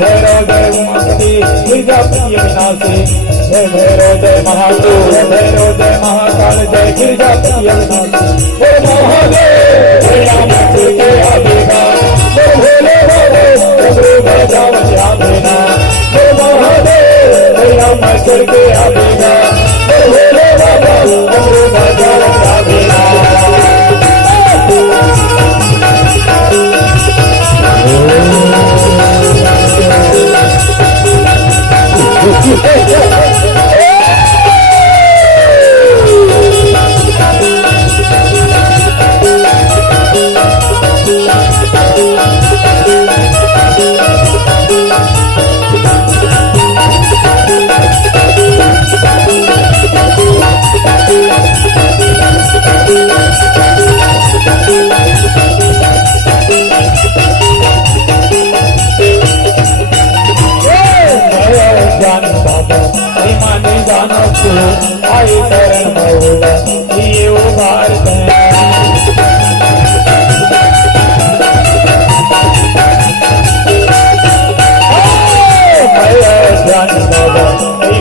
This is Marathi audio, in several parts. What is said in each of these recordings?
भैरव जय उमापति गिरिजापति अविनाशी जय भैरव जय महादेव जय भैरव जय महाकाल जय गिरिजापति अविनाशी जय महादेव जय राम के आवेगा जय भोले बाबा डमरू बजाओ जावेना जय महादेव जय राम के आवेगा जय भोले बाबा डमरू बजाओ जावेना आई शरण मौला ये उबार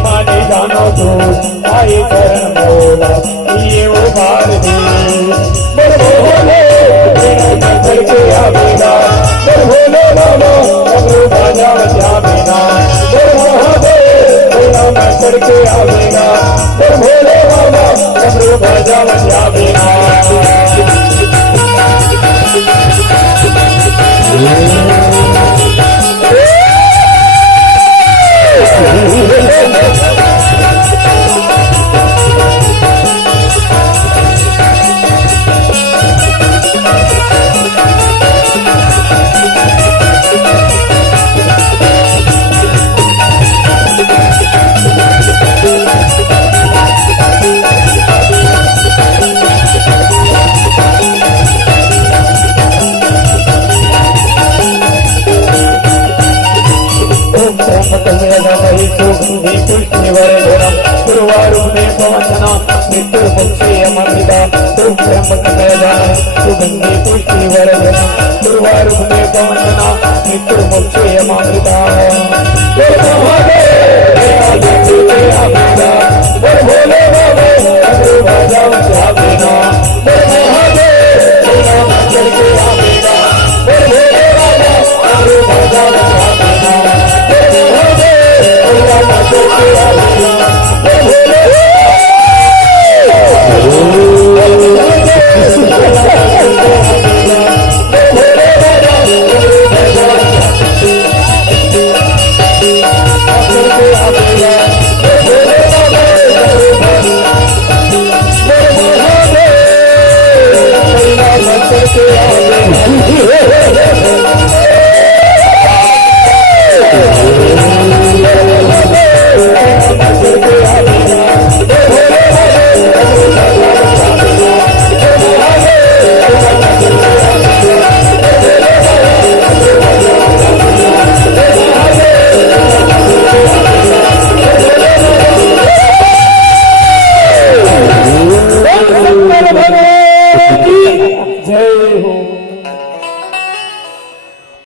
माने जानो तू आई शरण मौला ये उबार दे भोले करके आवेगा भोले बाबा डमरू बजाओ जावेगा करके आवेगा भोले बाबा डमरू बजाओ जावेगा गुरुवारूपे पवनना मृत्युमुक्षे अमृता सुगंधि पुष्टिवर्धन गुरुवारूपे पवनना मृत्युमुक्षे अमृता